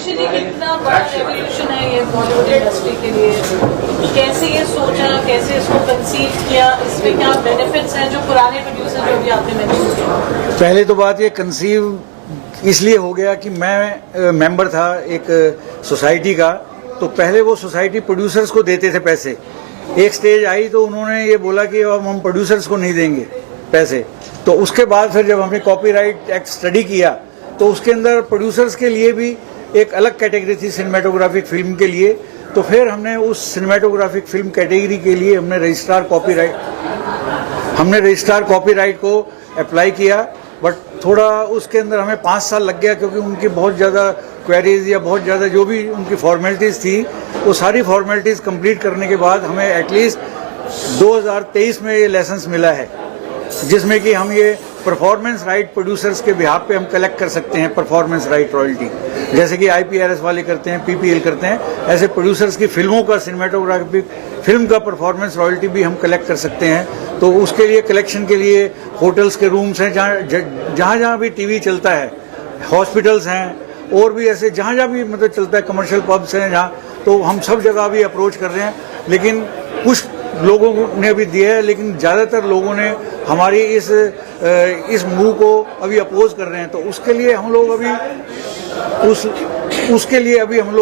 ऋषि जी कितना बड़ा रेवोल्यूशन है ये बॉलीवुड इंडस्ट्री के लिए, कैसे ये सोचा, कैसे इसको कंसीव किया, इसमें क्या बेनिफिट्स हैं जो पुराने प्रोड्यूसर जो भी आपने मेंशन किया? पहले तो बात ये कंसीव इसलिए हो गया कि मैं मेंबर था एक सोसाइटी का, तो पहले वो सोसाइटी प्रोड्यूसर्स को देते थे पैसे। एक स्टेज आई तो उन्होंने ये बोला कि अब हम प्रोड्यूसर्स को नहीं देंगे पैसे। तो उसके बाद फिर जब हमने कॉपीराइट एक्ट स्टडी किया तो उसके अंदर प्रोड्यूसर्स के लिए भी एक अलग कैटेगरी थी सिनेमेटोग्राफिक फिल्म के लिए। तो फिर हमने उस सिनेमेटोग्राफिक फिल्म कैटेगरी के लिए हमने रजिस्ट्रार कॉपीराइट को अप्लाई किया। बट थोड़ा उसके अंदर हमें 5 साल लग गया, क्योंकि उनकी बहुत ज़्यादा क्वेरीज या बहुत ज़्यादा जो भी उनकी फॉर्मेलिटीज़ थी वो सारी फॉर्मेलिटीज़ कंप्लीट करने के बाद हमें एटलीस्ट 2023 में ये लाइसेंस मिला है, जिसमें कि हम ये परफॉर्मेंस राइट प्रोड्यूसर्स के बिहाफ पे हम कलेक्ट कर सकते हैं परफॉर्मेंस राइट रॉयल्टी, जैसे कि IPRS वाले करते हैं, PPL करते हैं। ऐसे प्रोड्यूसर्स की फिल्मों का सिनेमेटोग्राफिक फिल्म का परफॉर्मेंस रॉयल्टी भी हम कलेक्ट कर सकते हैं। तो उसके लिए कलेक्शन के लिए होटल्स के रूम्स हैं, जहाँ भी टीवी चलता है, हॉस्पिटल्स हैं, और भी ऐसे जहाँ भी मतलब चलता है, कमर्शियल पब्स हैं जहाँ, तो हम सब जगह भी अप्रोच कर रहे हैं। लेकिन कुछ लोगों ने भी दिया है, लेकिन ज़्यादातर लोगों ने हमारी इस मूव को अभी अपोज कर रहे हैं। तो उसके लिए हम लोग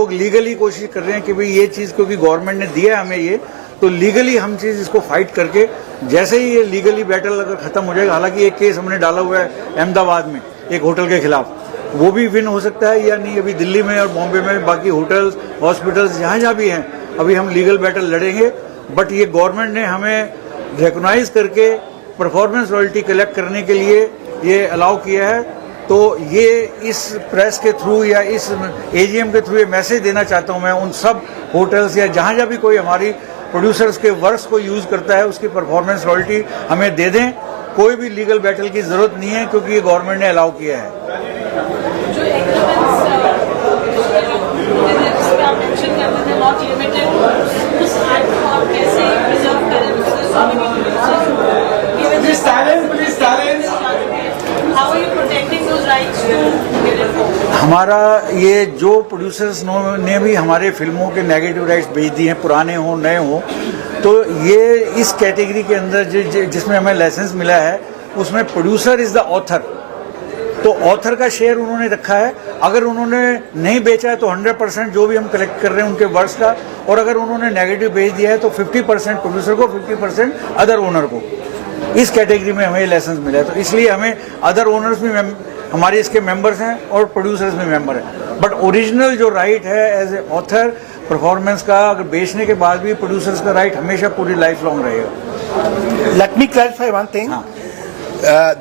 अभी लीगली कोशिश कर रहे हैं कि भाई ये चीज़, क्योंकि गवर्नमेंट ने दिया है हमें ये, तो लीगली हम चीज़ इसको फाइट करके, जैसे ही ये लीगली बैटल अगर खत्म हो जाएगा, हालांकि एक केस हमने डाला हुआ है अहमदाबाद में एक होटल के खिलाफ, वो भी विन हो सकता है या नहीं, अभी दिल्ली में और बॉम्बे में, बाकी होटल्स हॉस्पिटल्स जहाँ भी हैं, अभी हम लीगल बैटल लड़ेंगे। बट ये गवर्नमेंट ने हमें रिकॉग्नाइज करके परफॉर्मेंस रॉयल्टी कलेक्ट करने के लिए ये अलाउ किया है। तो ये इस प्रेस के थ्रू या इस AGM के थ्रू ये मैसेज देना चाहता हूँ मैं उन सब होटल्स या जहाँ भी कोई हमारी प्रोड्यूसर्स के वर्क्स को यूज़ करता है, उसकी परफॉर्मेंस रॉयल्टी हमें दे दें। कोई भी लीगल बैटल की जरूरत नहीं है, क्योंकि ये गवर्नमेंट ने अलाउ किया है। हमारा ये जो प्रोड्यूसर्स ने भी हमारे फिल्मों के नेगेटिव राइट्स भेज दिए हैं, पुराने हो नए हो, तो ये इस कैटेगरी के अंदर जिसमें हमें लाइसेंस मिला है, उसमें प्रोड्यूसर इज द ऑथर। तो ऑथर का शेयर उन्होंने रखा है। अगर उन्होंने नहीं बेचा है तो 100% जो भी हम कलेक्ट कर रहे हैं उनके वर्क्स का, और अगर उन्होंने नेगेटिव भेज दिया है तो 50% प्रोड्यूसर को, 50% अदर ओनर को। इस कैटेगरी में हमें लाइसेंस मिला है, तो इसलिए हमें अदर ओनर्स भी हमारे इसके मेंबर्स हैं और प्रोड्यूसर्स भी मेंबर हैं। बट ओरिजिनल जो राइट है एज ए ऑथर परफॉर्मेंस का, अगर बेचने के बाद भी प्रोड्यूसर्स का राइट हमेशा पूरी लाइफ लॉन्ग रहेगा। Let me clarify one thing,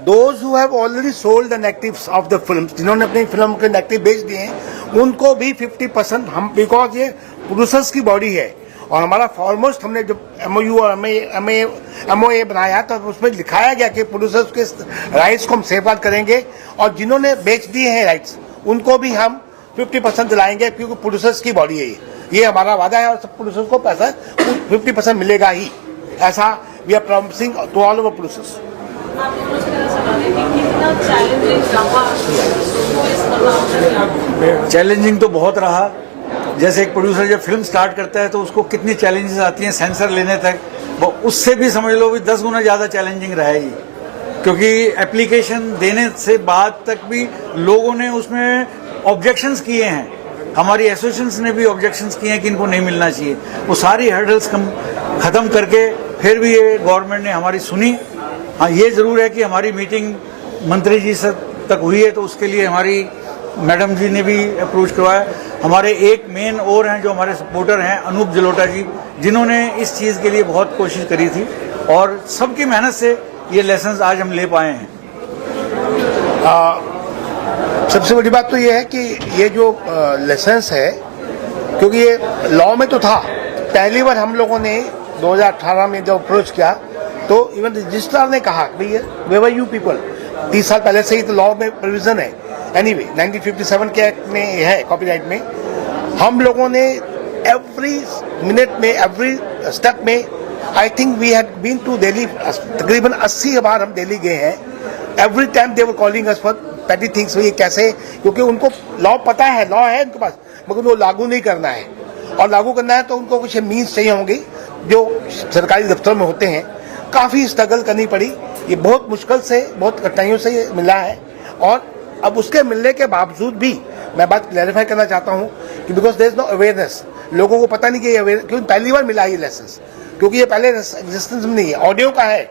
those who have already sold the negatives of the films, जिन्होंने अपनी फिल्म के नेगेटिव बेच दिए हैं, उनको भी 50% हम, बिकॉज ये प्रोड्यूसर्स की बॉडी है और हमारा फॉरमोस्ट हमने जब MOU और MOA बनाया तो उसमें दिखाया गया कि प्रोड्यूसर्स के राइट्स को हम सेफगार्ड करेंगे, और जिन्होंने बेच दिए हैं राइट्स उनको भी हम 50% दिलाएंगे, क्योंकि प्रोड्यूसर्स की बॉडी है ये हमारा वादा है, और सब प्रोड्यूसर्स को पैसा 50% मिलेगा ही, ऐसा we are promising to all over producers. Challenging तो बहुत रहा। जैसे एक प्रोड्यूसर जब फिल्म स्टार्ट करता है तो उसको कितनी चैलेंजेस आती हैं सेंसर लेने तक, वो उससे भी समझ लो भी 10 गुना ज़्यादा चैलेंजिंग रहा है ये, क्योंकि एप्लीकेशन देने से बाद तक भी लोगों ने उसमें ऑब्जेक्शंस किए हैं, हमारी एसोसिएशंस ने भी ऑब्जेक्शंस किए हैं कि इनको नहीं मिलना चाहिए। वो सारी हर्डल्स ख़त्म करके फिर भी ये गवर्नमेंट ने हमारी सुनी। हाँ, ये ज़रूर है कि हमारी मीटिंग मंत्री जी से तक हुई है, तो उसके लिए हमारी मैडम जी ने भी अप्रोच करवाया। हमारे एक मेन और हैं जो हमारे सपोर्टर हैं, अनूप जलोटा जी, जिन्होंने इस चीज़ के लिए बहुत कोशिश करी थी, और सबकी मेहनत से ये लाइसेंस आज हम ले पाए हैं। सबसे बड़ी बात तो ये है कि ये जो लाइसेंस है, क्योंकि ये लॉ में तो था, पहली बार हम लोगों ने 2018 में जब अप्रोच किया तो इवन रजिस्ट्रार ने कहा भैया वेवर यू पीपल, 30 साल पहले से ही तो लॉ में प्रोविजन है। एनीवे 1957 के एक्ट में है, कॉपीराइट में हम लोगों ने एवरी मिनट में, एवरी स्टेप में, I think we had been to Delhi, तकरीबन 80 बार हम दिल्ली गए हैं। Every time they were calling us for petty things. ये कैसे, क्योंकि उनको लॉ पता है, लॉ है उनके पास, मगर वो लागू नहीं करना है, और लागू करना है तो उनको कुछ मीन्स चाहिए होंगे जो सरकारी दफ्तर में होते हैं। काफ़ी स्ट्रगल करनी पड़ी, ये बहुत मुश्किल से, बहुत कठिनाइयों से ये मिला है, और अब उसके मिलने के बावजूद भी मैं बात क्लैरिफाई करना चाहता हूँ कि because there is no awareness, लोगों को पता नहीं कि ये क्योंकि पहली बार मिला ये लाइसेंस, क्योंकि ये पहले एग्जिस्टेंस में नहीं है, ऑडियो का है,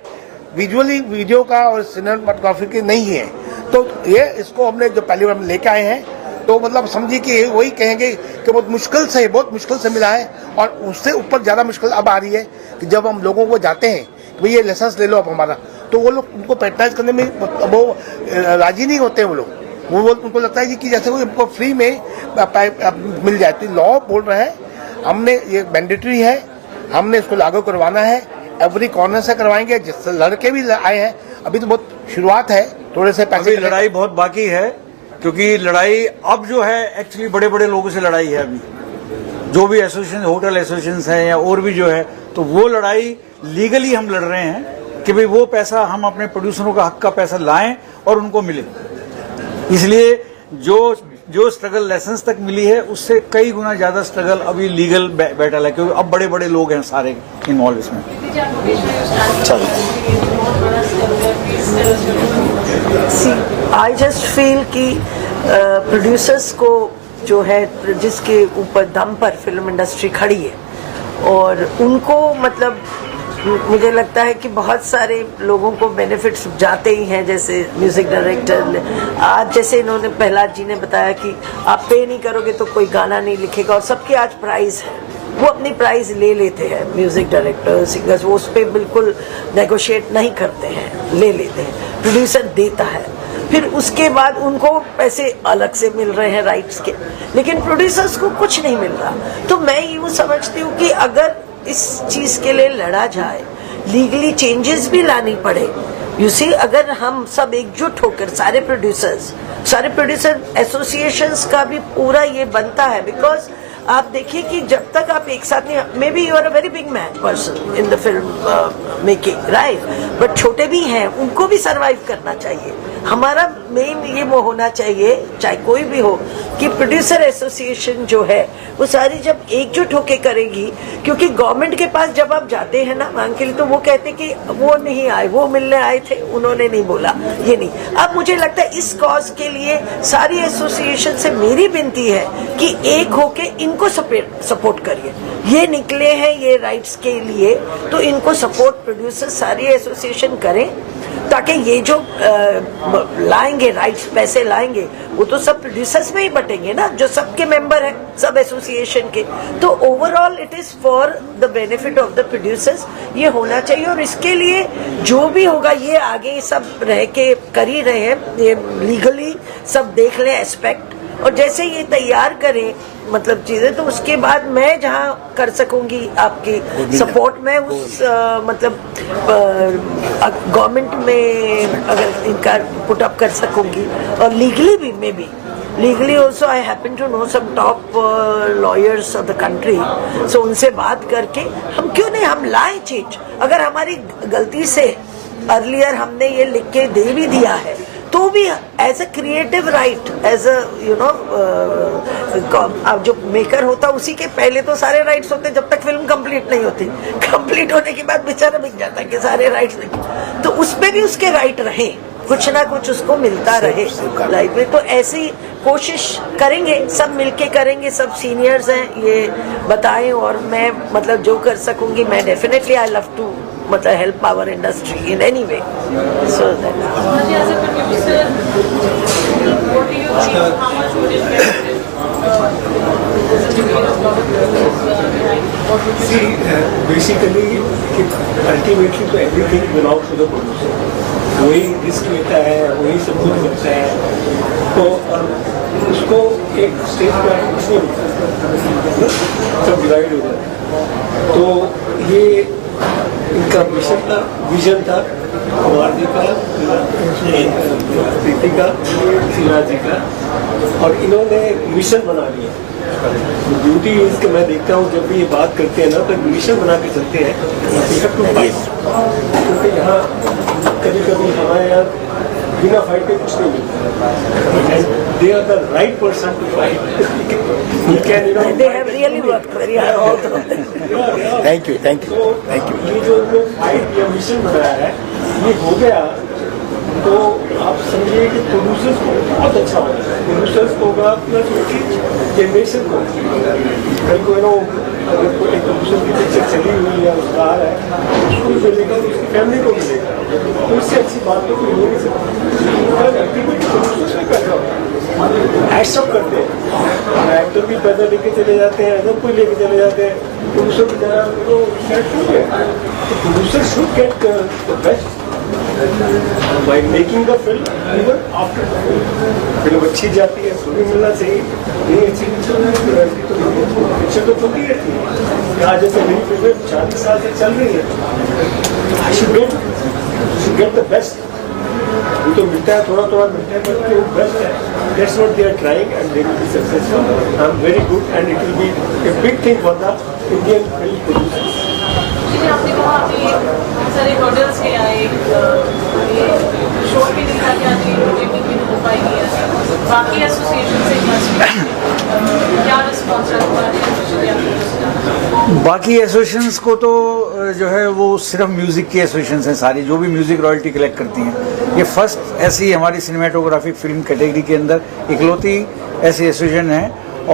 विजुअली वीडियो का और सिनेमाटोग्राफी के नहीं है। तो ये इसको हमने जो पहली बार लेके आए हैं, तो मतलब समझिए कि वही कहेंगे कि बहुत मुश्किल से मिला है, और उससे ऊपर ज़्यादा मुश्किल अब आ रही है कि जब हम लोगों को जाते हैं कि भाई ये लाइसेंस ले लो आप हमारा, तो वो लोग उनको पैट्रनाइज करने में वो राजी नहीं होते। वो लोग वो उनको लगता है कि जैसे वो उनको फ्री में मिल जाए। तो लॉ बोल रहा है, हमने ये मैंडेटरी है, हमने इसको लागू करवाना है, एवरी कॉर्नर से करवाएंगे। जिससे लड़के भी आए हैं, अभी तो बहुत शुरुआत है, थोड़े से पैसे, लड़ाई बहुत बाकी है, क्योंकि लड़ाई अब जो है एक्चुअली बड़े बड़े लोगों से लड़ाई है। अभी जो भी एसोसिएशन, होटल एसोसिएशन है या और भी जो है, तो वो लड़ाई लीगली हम लड़ रहे हैं कि भाई वो पैसा हम अपने प्रोड्यूसरों का हक का पैसा लाएं और उनको मिले। इसलिए जो स्ट्रगल लाइसेंस तक मिली है उससे कई गुना ज्यादा स्ट्रगल अभी लीगल बैटल है, क्योंकि अब बड़े बड़े लोग हैं सारे इन्वॉल्व इसमें। आई जस्ट फील कि प्रोड्यूसर्स को जो है, जिसके ऊपर दम पर फिल्म इंडस्ट्री खड़ी है, और उनको मतलब मुझे लगता है कि बहुत सारे लोगों को बेनिफिट्स जाते ही हैं। जैसे म्यूजिक डायरेक्टर, आज जैसे इन्होंने प्रहलाद जी ने बताया कि आप पे नहीं करोगे तो कोई गाना नहीं लिखेगा, और सबके आज प्राइस है, वो अपनी प्राइस ले लेते हैं। म्यूजिक डायरेक्टर, सिंगर्स, वो उस पर बिल्कुल नेगोशिएट नहीं करते हैं, ले लेते हैं। प्रोड्यूसर देता है, फिर उसके बाद उनको पैसे अलग से मिल रहे हैं राइट्स के, लेकिन प्रोड्यूसर्स को कुछ नहीं मिल रहा। तो मैं यूँ समझती हूँ कि अगर इस चीज के लिए लड़ा जाए, लीगली चेंजेस भी लानी पड़े। यू सी, अगर हम सब एकजुट होकर सारे प्रोड्यूसर एसोसिएशंस का भी पूरा ये बनता है, बिकॉज आप देखिए कि जब तक आप एक साथ नहीं, maybe you are a very big man person in the film making, right, but छोटे भी हैं, उनको भी सरवाइव करना चाहिए। हमारा मेन ये वो होना चाहिए, चाहे कोई भी हो, कि प्रोड्यूसर एसोसिएशन जो है वो सारी जब एकजुट होके करेगी, क्योंकि गवर्नमेंट के पास जब आप जाते हैं ना मांग के लिए, तो वो कहते कि वो नहीं आए, वो मिलने आए थे, उन्होंने नहीं बोला, ये नहीं। अब मुझे लगता है इस कॉज के लिए सारी एसोसिएशन से मेरी विनती है कि एक होके इनको सपोर्ट करिए। ये निकले हैं ये राइट्स के लिए, तो इनको सपोर्ट प्रोड्यूसर सारी एसोसिएशन करें, ताकि ये जो लाएंगे राइट्स, पैसे लाएंगे, वो तो सब प्रोड्यूसर्स में ही बटेंगे ना, जो सबके मेंबर हैं सब एसोसिएशन के। तो overall it is for the benefit of the producers, ये होना चाहिए। और इसके लिए जो भी होगा, ये आगे सब रह के कर ही रहे हैं, ये लीगली सब देख लें एस्पेक्ट, और जैसे ये तैयार करें मतलब चीजें, तो उसके बाद मैं जहाँ कर सकूंगी आपकी सपोर्ट में उस मतलब गवर्नमेंट में अगर इनका पुट अप कर सकूंगी, और लीगली भी maybe legally also I happen to know some top lawyers of the country, so उनसे बात करके हम क्यों नहीं हम लाएं चेंज। अगर हमारी गलती से अर्लियर हमने ये लिख के दे भी दिया है, तो भी as a creative right, as a you know, अब जो मेकर होता उसी के पहले तो सारे राइट्स होते जब तक फिल्म कंप्लीट नहीं होती। कंप्लीट होने के बाद बेचारा बिक जाता है कि सारे राइट्स नहीं, तो उसपे भी उसके राइट रहे, कुछ ना कुछ उसको मिलता रहे लाइफ में। तो ऐसी कोशिश करेंगे, सब मिलके करेंगे, सब सीनियर्स हैं ये बताएं, और मैं मतलब जो कर सकूंगी मैं डेफिनेटली आई लव टू मतलब help our industry in any way. So basically ultimately तो everything belongs to the producer, वही रिस्क लेता है, वही सब कुछ करता है, तो उसको एक स्टेज पर कुछ नहीं सब डिवाइड हो जाता है। तो ये इनका विजन था कुमार जी का, प्रीति का, शिवराज जी का, और इन्होंने मिशन बना लिया। ब्यूटी इसके मैं देखता हूँ जब भी ये बात करते हैं ना, तो मिशन बना के चलते हैं, क्योंकि यहाँ कभी कभी हमारे यहाँ बिना फाइट के कुछ नहीं मिलता है। they are the right person to fight. You can, you know, They have really worked very hard, all of them. Thank you तो ये जो फाइट या मिशन बनाया है ये हो गया तो आप समझिए कि प्रोड्यूसर्स को बहुत अच्छा होगा, प्रोड्यूसर्स को होगा प्लस उनकी जनरेशन को कल को नो अगर कोई एक प्रोड्यूसर की पिक्चर चली हुई या उसका आ रहा है उसको भी मिलेगा तो उसकी फैमिली को मिलेगा, तो इससे अच्छी बात तो कोई हो नहीं सकती। प्रोड्यूसर्स भी पैसा होगा एक्सेप्ट करते हैं, एक्टर भी पैसा लेके चले जाते हैं, सब कोई लेके चले जाते हैं, प्रोड्यूसर की तरह तो सेट हो गया, तो producer should get the best by making the film even after the film. Film अच्छी जाती है उसको भी मिलना चाहिए, नहीं अच्छी पिक्चर तो चलती रहती है। यहाँ जैसे मेरी फिल्म 40 साल से चल रही है, I should get the best. वो तो मिलता है थोड़ा थोड़ा मिलता है बट वो बेस्ट है, that's what they are trying and they will be successful. I'm very good and it will be a big thing for the Indian film producers. जी आपने कहा अभी बहुत सारे हर्डल्स के आए, ये शो भी नहीं था कि आज ये प्रोजेक्टिंग भी नहीं हो पाएगी, बाकी एसोसिएशन से क्या रिस्पॉन्स रहा बाकी एसोसिएशंस को तो जो है वो सिर्फ म्यूजिक की एसोसिएशंस हैं सारी, जो भी म्यूजिक रॉयल्टी कलेक्ट करती हैं। ये फर्स्ट ऐसी हमारी सिनेमेटोग्राफिक फिल्म कैटेगरी के अंदर इकलौती ऐसी एसोसिएशन है।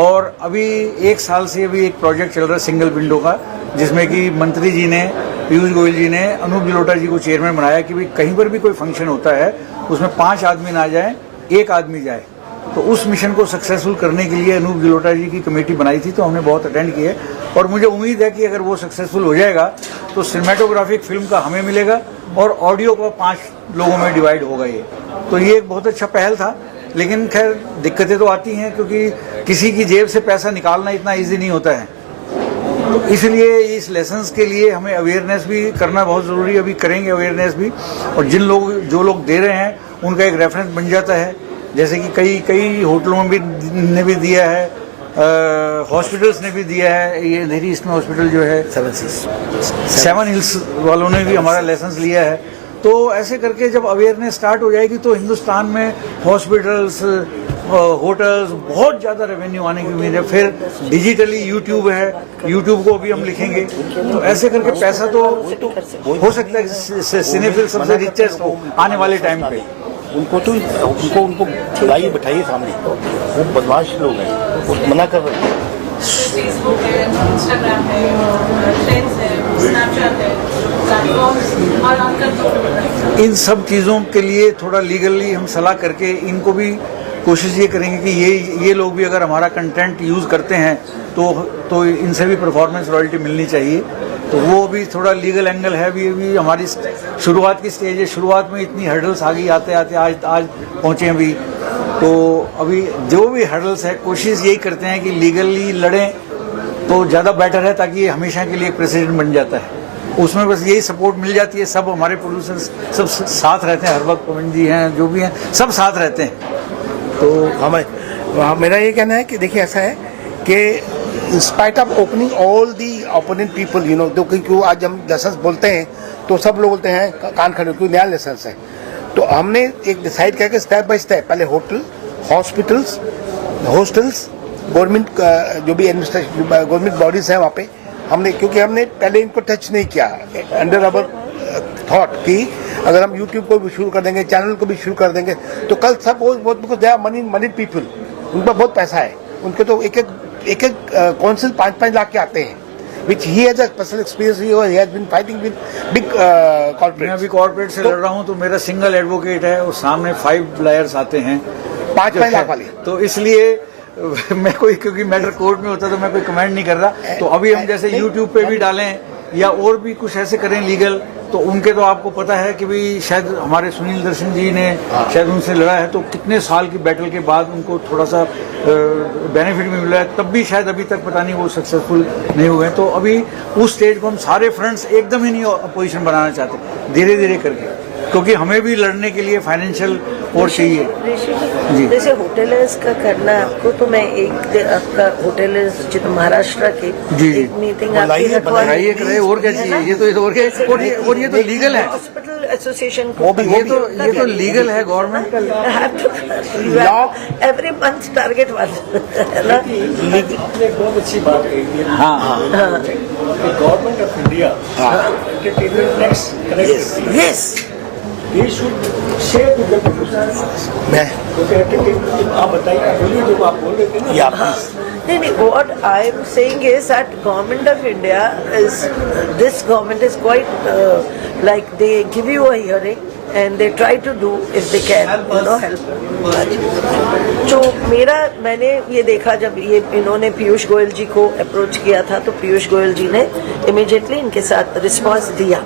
और अभी 1 साल से अभी एक प्रोजेक्ट चल रहा है सिंगल विंडो का, जिसमें कि मंत्री जी ने, पीयूष गोयल जी ने अनूप जलोटा जी को चेयरमैन बनाया कि भाई कहीं पर भी कोई फंक्शन होता है उसमें 5 आदमी ना जाए, 1 आदमी जाए। तो उस मिशन को सक्सेसफुल करने के लिए अनूप जलोटा जी की कमेटी बनाई थी, तो हमने बहुत अटेंड किए और मुझे उम्मीद है कि अगर वो सक्सेसफुल हो जाएगा तो सिनेमेटोग्राफिक फिल्म का हमें मिलेगा और ऑडियो का 5 लोगों में डिवाइड होगा ये। तो ये एक बहुत अच्छा पहल था, लेकिन खैर दिक्कतें तो आती हैं क्योंकि किसी की जेब से पैसा निकालना इतना ईजी नहीं होता है। इसलिए इस लेसन्स के लिए हमें अवेयरनेस भी करना बहुत ज़रूरी है, अभी करेंगे अवेयरनेस भी। और जो लोग दे रहे हैं उनका एक रेफरेंस बन जाता है, जैसे कि कई होटलों में भी ने भी दिया है, हॉस्पिटल्स ने भी दिया है। ये नेहरू ईस्टर्न हॉस्पिटल जो है 7 हिल्स वालों ने भी हमारा लाइसेंस लिया है। तो ऐसे करके जब अवेयरनेस स्टार्ट हो जाएगी तो हिंदुस्तान में हॉस्पिटल्स, होटल्स, बहुत ज़्यादा रेवेन्यू आने की उम्मीद है। फिर डिजिटली यूट्यूब है, यूट्यूब को भी हम लिखेंगे, तो ऐसे करके पैसा तो हो सकता है सिनेफिल सबसे रिचेस्ट हो आने वाले टाइम पे। उनको बुलाइए, बैठाइए सामने, वो बदमाश लोग हैं, वो मना कर रहे हैं। फेसबुक है, इंस्टाग्राम है, ट्रेंड्स है, स्नैपचैट है, प्लेटफॉर्म्स और इन सब चीज़ों के लिए थोड़ा लीगली हम सलाह करके इनको भी कोशिश ये करेंगे कि ये लोग भी अगर हमारा कंटेंट यूज़ करते हैं तो इनसे भी परफॉर्मेंस रॉयल्टी मिलनी चाहिए। तो वो भी थोड़ा लीगल एंगल है, भी हमारी शुरुआत की स्टेज है। शुरुआत में इतनी हर्डल्स आ गई, आते आते आज पहुँचे हैं अभी। तो अभी जो भी हर्डल्स है कोशिश यही करते हैं कि लीगली लड़ें तो ज़्यादा बेटर है, ताकि ये हमेशा के लिए एक प्रेसिडेंट बन जाता है। उसमें बस यही सपोर्ट मिल जाती है। सब हमारे प्रोड्यूसर्स सब साथ रहते हैं, हर वक्त पवन जी हैं, जो भी हैं सब साथ रहते हैं। तो मेरा ये कहना है कि देखिए ऐसा है कि in spite of opening all the opponent people, you know, क्योंकि आज हम लाइसेंस बोलते हैं तो सब लोग बोलते हैं कान खड़े, क्योंकि नया लाइसेंस है। तो हमने एक डिसाइड किया कि स्टेप बाय स्टेप पहले होटल, हॉस्पिटल्स, हॉस्टल्स, गवर्नमेंट जो भी एडमिनिस्ट्रेशन गवर्नमेंट बॉडीज हैं वहाँ पे क्योंकि हमने पहले इनको टच नहीं किया अंडर अवर थॉट कि अगर हम यूट्यूब को भी शुरू कर देंगे, चैनल को भी शुरू कर देंगे तो कल सब बहुत दे आर मनी पीपल, उन पर बहुत पैसा है। उनके तो एक काउंसिल 5-5 लाख के आते हैं, which he has a personal experience. He has been fighting with big corporates. मैं अभी कॉर्पोरेट से लड़ रहा हूँ, तो मेरा सिंगल एडवोकेट है और सामने 5 लायर्स आते हैं 5 लाख वाले। तो इसलिए मैं क्योंकि मैटर कोर्ट में होता तो मैं कोई कमेंट नहीं कर रहा। तो अभी हम जैसे यूट्यूब पे भी डालें या और भी कुछ ऐसे करें लीगल, तो उनके तो आपको पता है कि भाई शायद हमारे सुनील दर्शन जी ने शायद उनसे लड़ा है, तो कितने साल की बैटल के बाद उनको थोड़ा सा बेनिफिट भी मिला है, तब भी शायद अभी तक पता नहीं वो सक्सेसफुल नहीं हुए। तो अभी उस स्टेज को हम सारे फ्रंट्स एकदम ही नहीं अपोजिशन बनाना चाहते, धीरे धीरे करके, क्योंकि हमें भी लड़ने के लिए फाइनेंशियल और चाहिए। जी, जैसे होटलर्स का करना आपको, तो मैं एक आपका होटलर्स जितना महाराष्ट्र के एक मीटिंग आपकी कराइए और क्या चाहिए, ये तो और ये तो लीगल है। हॉस्पिटल एसोसिएशन वो भी- ये तो लीगल है, government every month target one है ना। आपने एक बहुत अच्छी बात कही है। हाँ government of India entertainment tax collect करती है। Yes They should share with the producers. मैं क्योंकि entertainment आप बताइए, बोलिए जो आप बोल रहे थे ना। या नहीं, what I am saying is that government of India is, this government is quite like they give you a hearing and they try to do if they can, help. जो मैंने ये देखा जब ये इन्होंने पीयूष गोयल जी को अप्रोच किया था, तो पीयूष गोयल जी ने इमीडिएटली इनके साथ रिस्पांस दिया।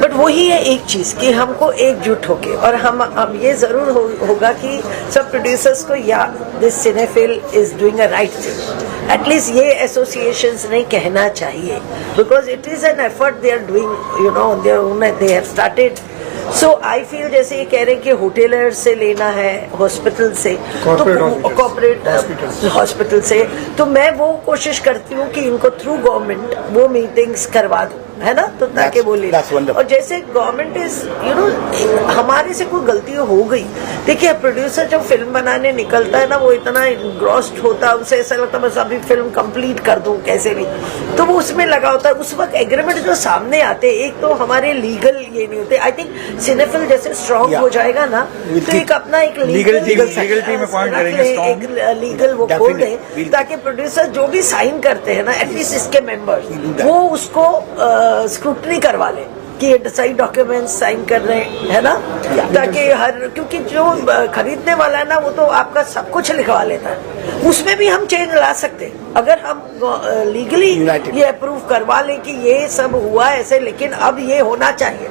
बट वही है एक चीज कि हमको एकजुट होके, और हम अब ये जरूर होगा कि सब प्रोड्यूसर्स को, या this cinephile is doing a right thing, at least ये एसोसिएशंस नहीं कहना चाहिए, because it is an effort they are doing, you know, they have started. So I feel जैसे ये कह रहे हैं कि होटेलर से लेना है, हॉस्पिटल से, कॉर्पोरेट हॉस्पिटल से, तो मैं वो कोशिश करती हूँ कि इनको थ्रू गवर्नमेंट वो मीटिंग्स करवा दूँ, है ना, तो ताकि बोले। और जैसे गवर्नमेंट इज, यू नो, हमारे से कोई गलती हो गई, देखिए प्रोड्यूसर जब फिल्म बनाने निकलता है ना, वो इतना इंग्रॉस्ड होता है, उसे ऐसा लगता है बस अभी फिल्म कंप्लीट कर दूं कैसे भी, तो वो उसमें लगा होता है। उस वक्त एग्रीमेंट जो सामने आते, एक तो हमारे लीगल ये नहीं होते। आई थिंक सिनेफिल जैसे स्ट्रॉन्ग हो जाएगा ना, तो एक अपना एक लीगल में पॉइंट करेंगे, एक लीगल वो खोल दें, ताकि प्रोड्यूसर जो भी साइन करते हैं ना, एटलीस्ट इसके मेंबर्स वो उसको स्क्रूटनी करवा ले कि ये सही डॉक्यूमेंट्स साइन कर रहे हैं, है ना, ताकि क्योंकि जो खरीदने वाला है ना, वो तो आपका सब कुछ लिखवा लेता है, उसमें भी हम चेंज ला सकते हैं अगर हम लीगली ये अप्रूव करवा लें कि ये सब हुआ ऐसे, लेकिन अब ये होना चाहिए,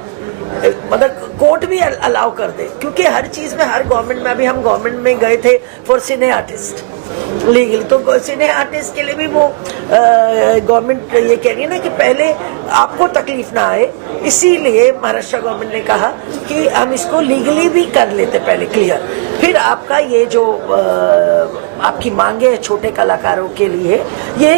मतलब कोर्ट भी अलाउ कर दे, क्योंकि हर चीज में, हर गवर्नमेंट में, अभी हम गवर्नमेंट में गए थे फॉर सिने आर्टिस्ट लीगल, तो सिने आर्टिस्ट के लिए भी वो गवर्नमेंट ये कह रही है ना कि पहले आपको तकलीफ ना आए, इसीलिए महाराष्ट्र गवर्नमेंट ने कहा कि हम इसको लीगली भी कर लेते पहले क्लियर, फिर आपका ये जो आपकी मांगे है छोटे कलाकारों के लिए, ये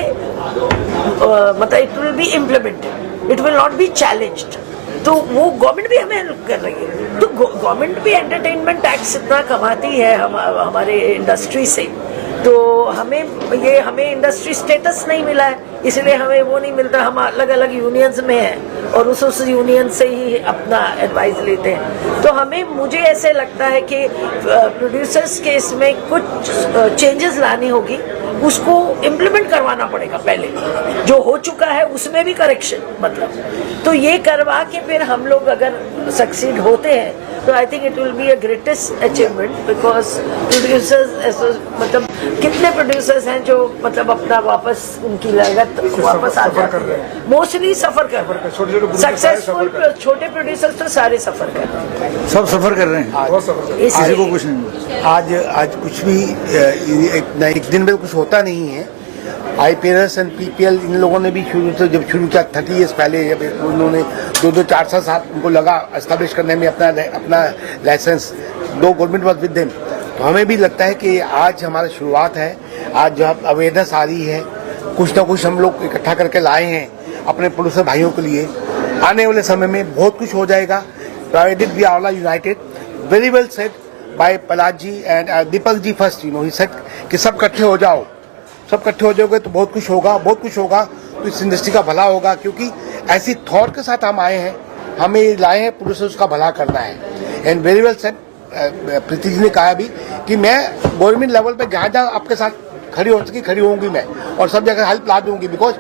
मतलब it will be implemented, it will not be challenged, तो वो गवर्नमेंट भी हमें हेल्प कर रही है। तो गवर्नमेंट भी एंटरटेनमेंट टैक्स इतना कमाती है हमारे इंडस्ट्री से, तो हमें इंडस्ट्री स्टेटस नहीं मिला है, इसलिए हमें वो नहीं मिलता। हम अलग अलग यूनियंस में हैं और उस यूनियन से ही अपना एडवाइस लेते हैं। तो मुझे ऐसे लगता है कि प्रोड्यूसर्स के इसमें कुछ चेंजेस लानी होगी, उसको इम्प्लीमेंट करवाना पड़ेगा पहले, जो हो चुका है उसमें भी करेक्शन, मतलब तो ये करवा के फिर हम लोग अगर सक्सीड होते हैं तो I think it will be a greatest achievement, because producers, मतलब कितने प्रोड्यूसर्स हैं जो मतलब अपना वापस उनकी लागत वापस आ जाती है, मोस्टली सफर कर, सक्सेसफुल छोटे प्रोड्यूसर्स तो सारे सफर कर रहे हैं, सब सफर कर रहे हैं, किसी को कुछ नहीं। आज कुछ भी एक दिन में कुछ होता नहीं है। IPRS एंड PPL इन लोगों ने भी जब शुरू किया 30 ईयर्स पहले, जब उन्होंने 2-4 साल उनको लगा एस्टेब्लिश करने में अपना licence, 2 government was with them, तो हमें भी लगता है कि आज हमारी शुरुआत है। आज जब अवेयरनेस आ रही है, कुछ ना कुछ हम लोग इकट्ठा करके लाए हैं अपने प्रोड्यूसर भाइयों के लिए, आने वाले समय में बहुत कुछ हो जाएगा, provided we are all united. Very well said by Palash ji and Deepak ji first, you know, he said कि सब इकट्ठे हो जाओ, सब इकट्ठे हो जाओगे तो बहुत कुछ होगा, बहुत कुछ होगा, तो इस इंडस्ट्री का भला होगा, क्योंकि ऐसी थॉट के साथ हम आए हैं, हमें लाए हैं प्रोड्यूसर्स का भला करना है। And very well said Preeti ji ने कहा भी कि मैं गवर्नमेंट लेवल पे जहाँ जहाँ आपके साथ खड़ी हो सकी खड़ी होंगी मैं, और सब जगह हेल्प ला दूंगी, because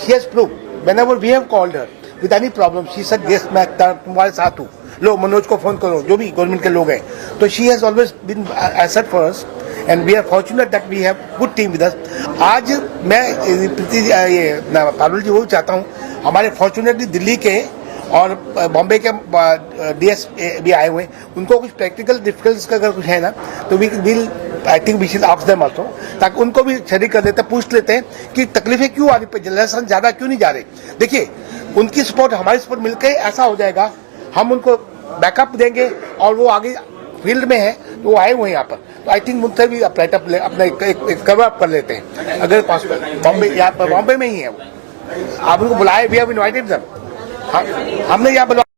she has prove whenever we have called her with any problem, she said yes मैं तुम्हारे साथ हूँ, लो मनोज को फोन करो, जो भी गवर्नमेंट के लोग हैं, तो she has always been asset for us and we are fortunate that we have good team with us. आज मैं प्रीति ये पारुल जी वो चाहता हूँ, हमारे फॉर्चुनेटली दिल्ली के और बॉम्बे के DS भी आए हुए, उनको कुछ प्रैक्टिकल डिफिकल्टीज का अगर कुछ है ना, तो I think we should ask them also, ताकि उनको भी शरीक कर देते, पूछ लेते हैं कि तकलीफें क्यों आ रही, जनरेशन ज्यादा क्यों नहीं जा रही। देखिए उनकी सपोर्ट हमारी सपोर्ट मिलकर ऐसा हो जाएगा, हम उनको बैकअप देंगे और वो आगे फील्ड में है तो वो आए हुए हैं यहाँ पर, तो आई थिंक मुझसे भी अपना एक कवर अप कर लेते हैं अगर पॉसिबल। बॉम्बे यहाँ पर बॉम्बे में ही है वो, आप उनको बुलाए, वी हैव इनवाइटेड देम, हमने यहाँ बुलवा